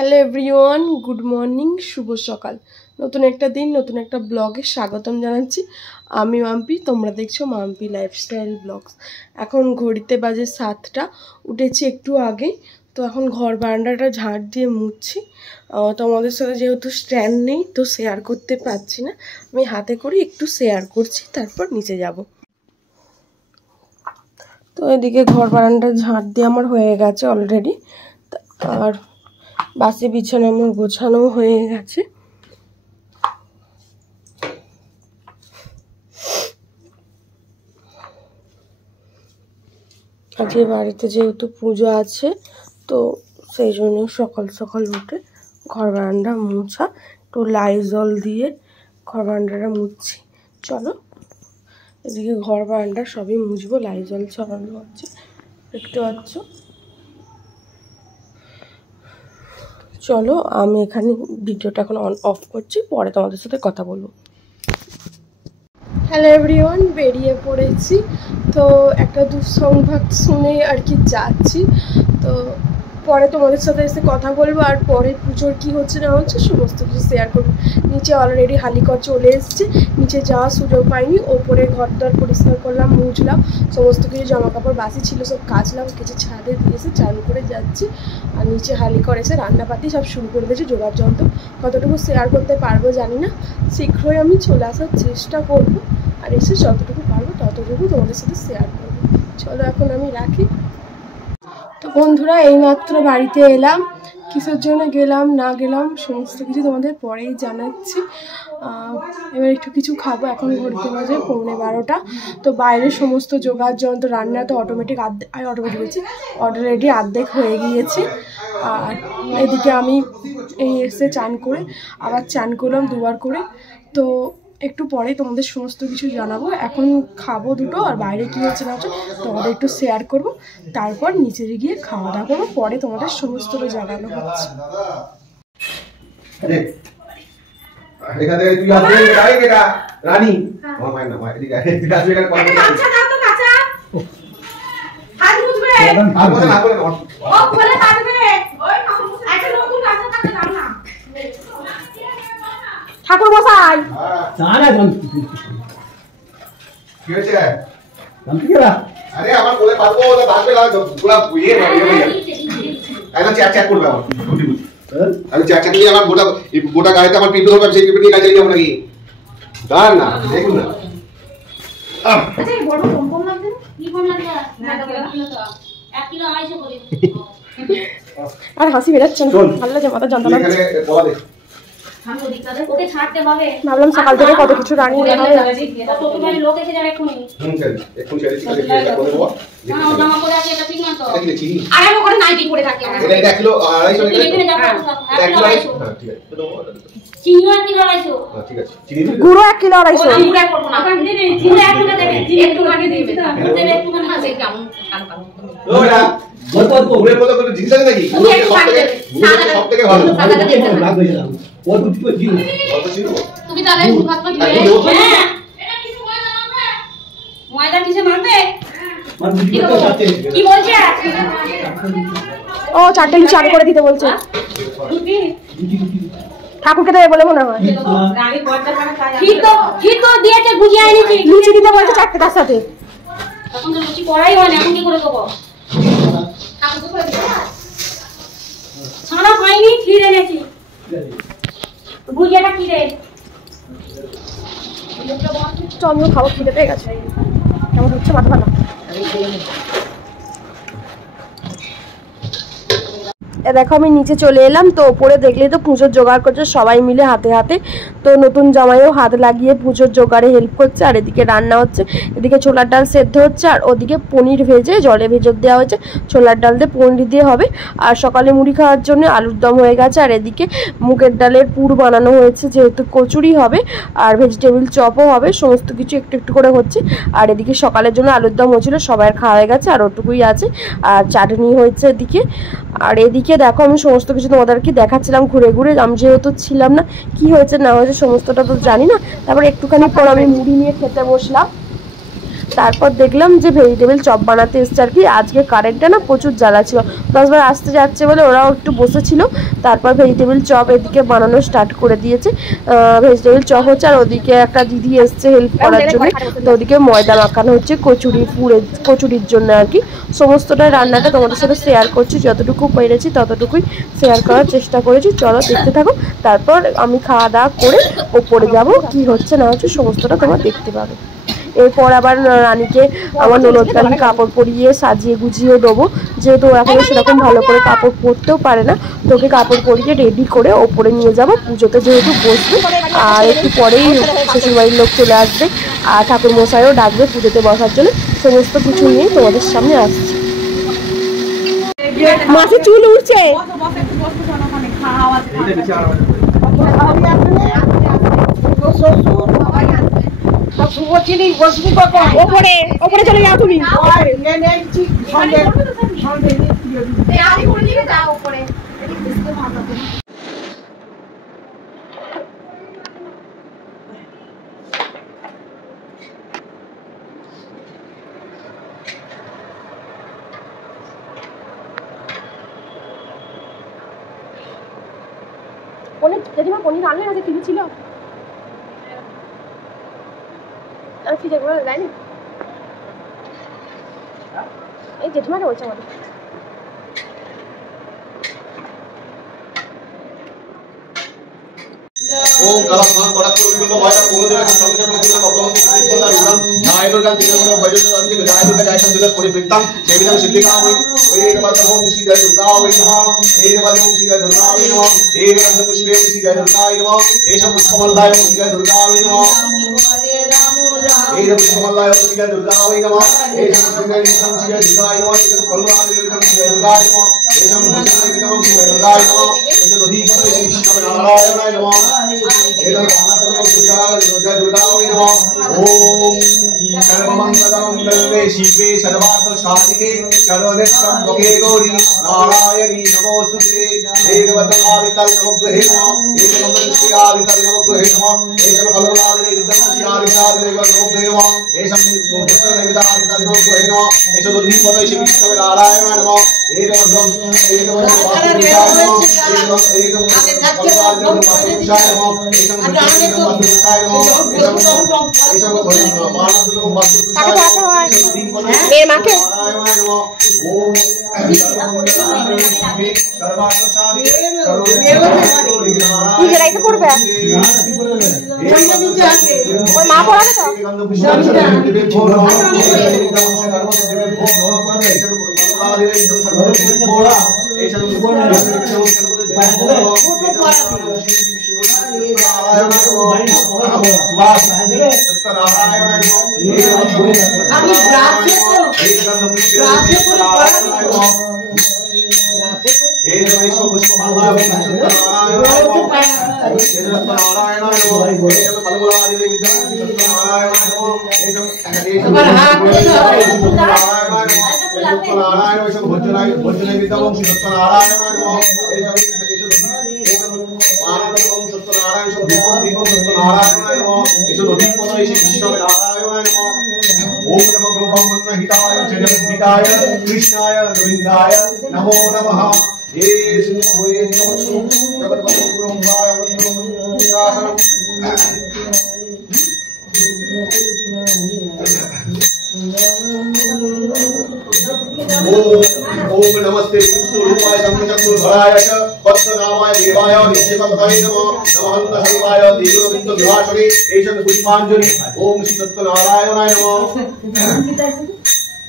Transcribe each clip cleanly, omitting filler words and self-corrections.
Hello everyone, good morning, শুভ সকাল। নতুন একটা দিন, নতুন একটা ব্লগে স্বাগতম জানাচ্ছি। আমি মাম্পি, তোমরা দেখছো মাম্পি লাইফস্টাইল ব্লগস। এখন ঘড়িতে বাজে 7টা, উঠেছি একটু আগে। তো এখন ঘর বারান্দাটা ঝাড় দিয়ে মুছছি। তোমাদের সাথে যেহেতু স্ট্যান্ড নেই তো শেয়ার করতে পারছি না, আমি হাতে করে একটু শেয়ার করছি, তারপর নিচে যাব। তো এদিকে ঘর বারান্দা ঝাড় দিয়ে আমার হয়ে গেছে অলরেডি, আর বাসি বিছানা আমার গোছানো হয়ে গেছে। আজকে বাড়িতে যেহেতু পুজো আছে তো সেই জন্য সকাল সকাল উঠে ঘর বারান্দা মুছা, একটু লাইজল দিয়ে ঘর বারান্দাটা মুছছি। চলো এদিকে ঘর বারান্দা সবই মুছবো, লাইজল ছড়ানো হচ্ছে, দেখতে পাচ্ছ। চলো আমি এখানে ভিডিওটা এখন অফ করছি, পরে তোমাদের সাথে কথা বলবো। হ্যালো এভরিওয়ান, বেরিয়ে পড়েছি। তো একটা দুঃসংবাদ শুনে আর কি যাচ্ছি, তো পরে তোমাদের সাথে এসে কথা বলবো, আর পরে পুজোর কী হচ্ছে না হচ্ছে সমস্ত কিছু শেয়ার করবো। নিচে অলরেডি হালিকর চলে এসছে, নিচে যাওয়ার সুযোগ পাইনি। ওপরে ঘরটার পরিষ্কার করলাম, মুছলাম, সমস্ত কিছু জামা কাপড় বাসি ছিল সব কাচলাম, কিছু ছাদে দিয়েছে, চান করে যাচ্ছি। আর নিচে হালিকর এসে রান্নাপাতি সব শুরু করে দিয়েছে, জোগাড় যন্ত্র। কতটুকু শেয়ার করতে পারবো জানি না, শীঘ্রই আমি চলে আসার চেষ্টা করবো, আর এসে যতটুকু পারবো ততটুকু তোমাদের সাথে শেয়ার করবো। চলো এখন আমি রাখি। তো বন্ধুরা, এইমাত্র বাড়িতে এলাম, কিসের জন্য গেলাম না গেলাম সমস্ত কিছু তোমাদের পরেই জানাচ্ছি। এবার একটু কিছু খাবো, এখন ঘড়িতে বাজে 11:15। তো বাইরের সমস্ত জোগাড় যন্ত্র, রান্না তো অটোমেটিক হয়েছে, অলরেডি অর্ধেক হয়ে গিয়েছে। আর এদিকে আমি এই এসে চান করে আবার চান করলাম দুবার করে। তো একটু পরে তোমাদের সমস্ত কিছু জানাবো। এখন খাবো দুটো, আর বাইরে কী হচ্ছে না হচ্ছে তোমাদের একটু শেয়ার করব, তারপর নিচে গিয়ে খাওয়া দাওয়া করবো, পরে তোমাদের সমস্তটা জানানো হচ্ছে। ঠাকুর মশাই আরে আমার কোলে পাবো ওটা ভাগবে লাগো পুরো বুইয়ে মারিয়ে একদম চ্যাট চ্যাট করবে আমার আমি চ্যাট চ্যাট নিয়ে আমার গোটা গায়েতে আমার পিন্টু হবে, সেই পিন্টু নিয়ে কাজে যাবো নাকি? দাঁড়ান না, দেখুন না। আচ্ছা বড় কম লাগছে, কি কম লাগছে? না তো 1 কিলো 250 করে। আর হাসি বেরাচ্ছে না, ভালো লাগে, মাথা যন্ত্রণা এখানে বলা দে। ওকে ছাড়তে হবে। ভাবলাম সকাল থেকে কত কিছু রান্না হবে, তোমার লোক এসে যাবে এক্ষুনি। এখন ছেড়ে করে দেবো। না ও জামা পরে আছে, এটা ঠিক না তো। এটা কি চিনি? আর আমি ওখানে নাইটি পরে থাকি আমরা। এটা 1 কিলো 250 করে। এখানে যাবো 1 কিলো 250। হ্যাঁ ঠিক আছে, তো চিনি 1 কিলো 250। হ্যাঁ ঠিক আছে, চিনি দিন। গুঁড়ো 1 কিলো 250। আমি গুড়া করব না, চিনি 1 কিলো দেবে, চিনি একটু আগে দেবে, দেবে একটু খানি আছে কেমন কালো কালো। ওরা বলতো ওরে বলতো করে জিনিস আছে নাকি? সব থেকে ভালো সাদাটা দিতে লাগবে না ও দুটো কি কত ছিল? তুমি তাহলে ভাত দিবে। হ্যাঁ এটা কিছু ময়দা মাখবে, ময়দা কিছু মাখবে। মানে দুটো সাথে কি বলছে? ও 4টে লুচি আগে করে দিতে বলছে, ঠাকুরকে দেবে বলে মনে হয়। কি তো দিয়েছে, গুজিয়ে এনেছি, লুচি দিতে বলছে 4টে তার সাথে। এখন তো লুচি করাই হয় না, এখন কি করে দেবো? ঠাকুরকে করে দিই ছানা হয়নি, ক্ষীর এনেছি। গুজিয়াটা কি রে? চন্দ্র খাবো, খিদে পেয়ে গেছে। কেমন হচ্ছে মাথা ভালো? দেখো আমি নিচে চলে এলাম, তো ওপরে দেখলে তো পুজোর জোগাড় করছে সবাই মিলে হাতে হাতে। তো নতুন জামাইও হাত লাগিয়ে পুজোর জোগাড়ে হেল্প করছে, আর এদিকে রান্না হচ্ছে, এদিকে ছোলার ডাল সেদ্ধ হচ্ছে, আর ওদিকে পনির ভেজে জলে ভেজে দেওয়া হয়েছে, ছোলার ডাল দিয়ে পনির দিয়ে হবে। আর সকালে মুড়ি খাওয়ার জন্য আলুর দম হয়ে গেছে, আর এদিকে মুগের ডালের পুর বানানো হয়েছে, যেহেতু কচুরি হবে আর ভেজিটেবিল চপও হবে, সমস্ত কিছু একটু একটু করে হচ্ছে। আর এদিকে সকালের জন্য আলুর দম হয়েছিল, সবাই খাওয়া হয়ে গেছে, আর ওটুকুই আছে, আর চাটনি হয়েছে এদিকে। আর এদিকে দেখো আমি সমস্ত কিছু তোমাদেরকে দেখাচ্ছিলাম ঘুরে ঘুরে, আমি যেহেতু ছিলাম না, কি হয়েছে না হয়েছে সমস্তটা তো জানি না। তারপর একটুখানি পর আমি মুড়ি নিয়ে খেতে বসলাম। তারপর দেখলাম যে ভেজিটেবিল চপ বানাতে এসছে আর কি। আজকে কারেন্টটা না প্রচুর জ্বালা ছিল, 10 বার আসতে যাচ্ছে বলে ওরাও একটু বসেছিল। তারপর ভেজিটেবিল চপ এদিকে বানানো স্টার্ট করে দিয়েছে। ভেজিটেবিল চপ হচ্ছে, আর ওদিকে একটা দিদি এসছে হেল্প করার জন্য। তো ওদিকে ময়দা মাখানো হচ্ছে কচুরির জন্য আর কি। সমস্তটাই রান্নাটা তোমাদের সাথে শেয়ার করছি, যতটুকু পেরেছি ততটুকুই শেয়ার করার চেষ্টা করেছি। চলো দেখতে থাকো। তারপর আমি খাওয়া দাওয়া করে ওপরে যাব, কি হচ্ছে না হচ্ছে সমস্তটা তোমরা দেখতে পাবে। এরপর আবার রানীকে আমার ননদকে কাপড় পরিয়ে সাজিয়ে গুছিয়েও দেবো, যেহেতু এখন সেরকম ভালো করে কাপড় পরতেও পারে না। তোকে কাপড় পরিয়ে রেডি করে ওপরে নিয়ে যাব, পুজোতে যেহেতু বসবে। আর একটু পরেই শ্বশুরবাড়ির লোক চলে আসবে, আর ঠাকুর মশাইও ডাকবে পুজোতে বসার জন্য। সমস্ত কিছু নিয়ে তোমাদের সামনে আসছে। মাসে চুল উঠছে, ওপরে ওপরে চলে যাও তুমি। জেঠিমা পনির আনলে না, যে টিভি ছিল ফ্রিজে করে যায়নি। এই জেঠিমাটা বলছে আমাদের ओम कलम तोड़ा बिंदु वाया पूर्ण जल संगम प्रतिदिन भगवान कृष्ण रुद्रम नायकर का दिगंबर भजन अंति गजायन का जायसन दिलस परिवृत्तम सेविदम सिद्धिकामय वेद मत ओम श्री जय दुर्गा वै नमः वेद मत ओम श्री जय दुर्गा वै नमः देव गंध पुष्पे ओम श्री जय दुर्गा वै नमः एष पुष्पमल्लाय ओम श्री जय दुर्गा वै नमः एष पुष्पमल्लाय ओम श्री जय दुर्गा वै नमः एष पुष्पमल्लाय ओम श्री जय दुर्गा वै नमः एष फलवाद ओम श्री जय दुर्गा वै नमः एष भजन ओम श्री जय दुर्गा वै नमः एष दधि श्री कृष्ण नारायणाय नमः एष भानतम जय दुर्गा वै नमः ओम सर्वमंगलमंगले शिवे सर्वार्थ साधिके सर्वनिष्ठं लोके गौरी नारायणी नमोस्तुते देववदनादितल नमोग्रहे नमः एकमंगलश्रीयादितल नमोग्रहे नमः एकमकलनादिने विद्यमश्रीयादितल नमोग्रहे नमः एषं विद्यमश्रीयादितल नमोग्रहे नमः एषं दधीपतये श्रीकृष्ण नारायणाय नमः एकमंगलम মা পড়াবে তো कृष्णाय गोविंदाय नमो नमः ये ओम नमस्ते विष्णु रूपाय शंखचक्रुधराय च पद्मनाभाय देवाय नित्यपदाय नमः नमः सर्वाय देवविंद विभाषणे एषं पुष्पांजलि ओम श्री सत्यनारायणाय नमः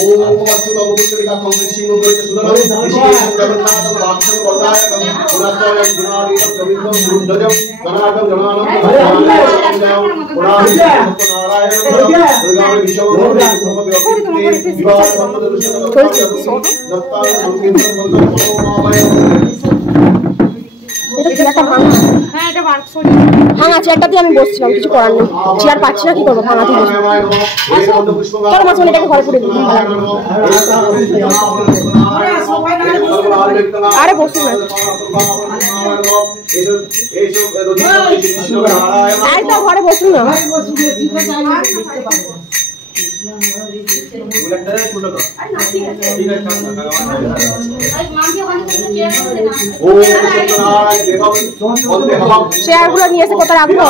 ओम अच्युतं पुष्करिका कंसिंह उग्रच सुदनं ऋषिकेशं जगन्नाथं राक्षं वर्धायकं गुणात्मयं गुणातीतं गोविन्दं गुरुध्वजं गणातं गणानं दुर्गावे विश्वं विवाह ভাঙা চেয়ারটা দিয়ে আমি বসছিলাম, কিছু করার নেই, চেয়ার পাচ্ছি না, কি করবো, ভাঙা দিয়ে চলো মাছ এটাকে ঘরে পুড়ে দিই। আরে বসুন না, ঘরে বসুন না। শেয়ারগুলো নিয়ে এসে কোথায় রাখবো?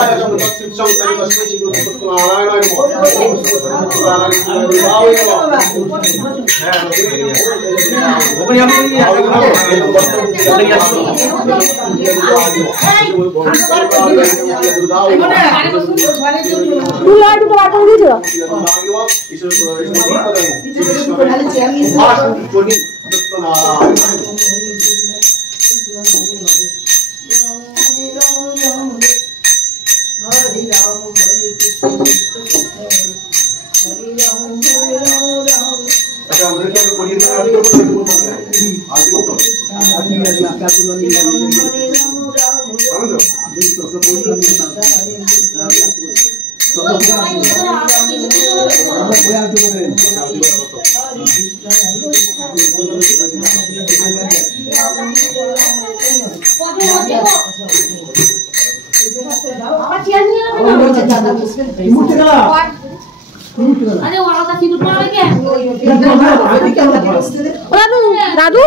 দাদু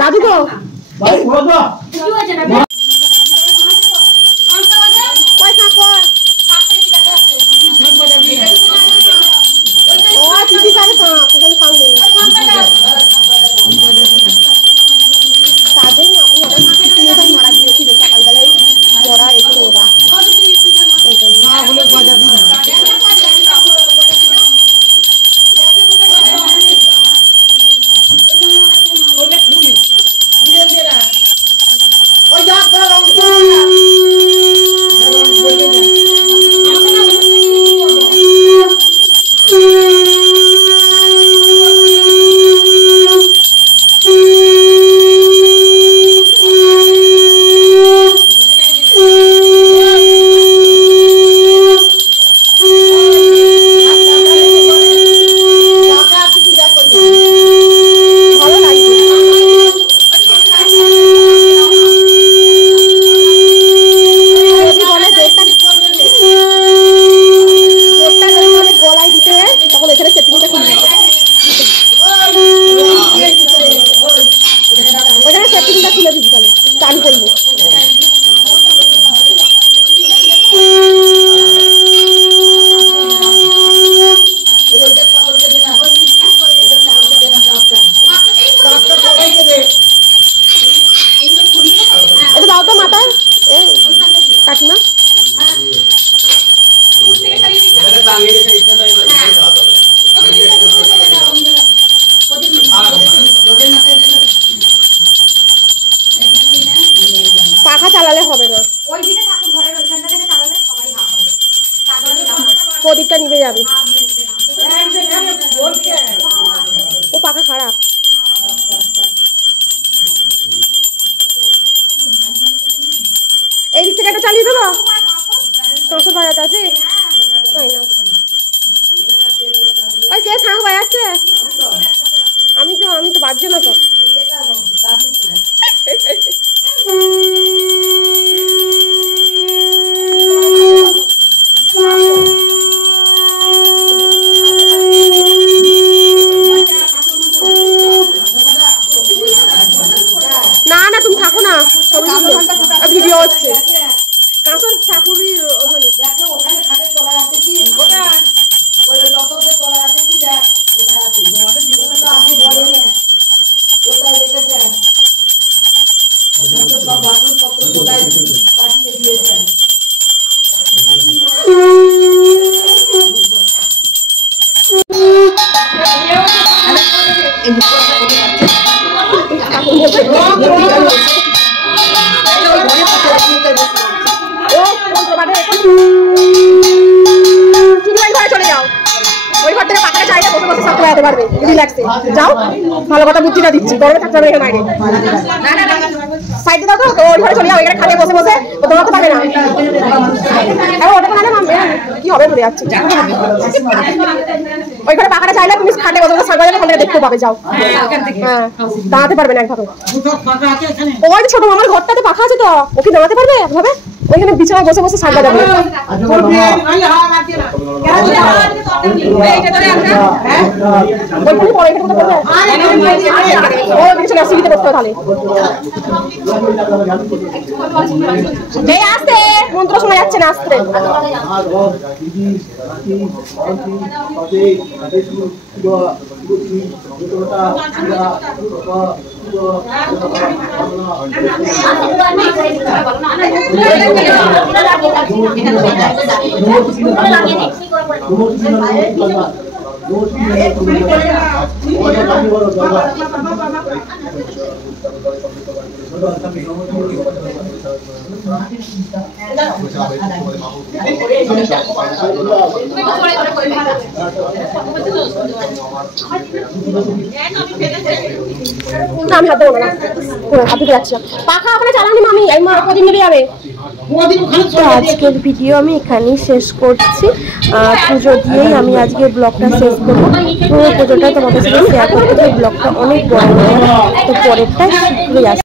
দাদু গো মারা দিয়েছিল সকালবেলায় জড়া এসে ওরা কাকিমা পাখা চালালে হবে না, প্রদীপটা নিভে যাবে। ও পাখা খারাপ। এই দিক থেকে একটা চালিয়ে দেবো, কাঁসর বাজাতে আছে তাই না? ওই কে শাঁখ বাজাচ্ছে? আমি তো বাজছে না তো। না না তুমি থাকো না, ভিডিও হচ্ছে। কাঁচর ঠাকুরই ওখানে খাটে তোলা আছে কি ওটা, ওই দশকে তোলা আছে কি দেখ কোথায় আছে, ওটা আমি বলে না কোথায় রেখেছে, সব বাসনপত্র কোথায় পাঠিয়ে দিয়েছে। চলে যাও, ওই ঘর থেকে পাখাটা চাইলে বসে বসে সাথে যেতে পারবে রিল্যাক্সে। যাও, ভালো কথা বুদ্ধিটা দিচ্ছি, গরমে থাকতে হবে এখানে বাইরে। সাইডে দাও তো, ওই ঘরে চলে যাও, এখানে খাটে বসে বসে ও দৌড়াতে পারবে না। এখন ওটা বানালে কি হবে বলে যাচ্ছে। ওই ঘরে পাখাটা চাইলে তুমি খাটে বসে বসে সাঁকা যাবে, ওখান থেকে দেখতে পাবে। যাও, হ্যাঁ দাঁড়াতে পারবে না একভাবে। ওই ছোট মামার ঘরটাতে পাখা আছে তো, ও কি দাঁড়াতে পারবে একভাবে? ওইখানে বিছানায় বসে বসে শাক বাজাবে। আসতে মন্ত্র শোনা যাচ্ছে না আসতে। আমি হাত দেবো না, হাত ধুতে যাচ্ছি। পাখা ওখানে চালানি মামি, এই মা কদিন মিলে যাবে। আজকের ভিডিও আমি এখানেই শেষ করছি। পুজো দিয়েই আমি আজকে ব্লগটা শেষ করবো। পুরো পুজোটা তোমাদের সাথে শেয়ার করতে, ব্লগটা অনেক বড়, তো পরেরটা শীঘ্রই আসবে।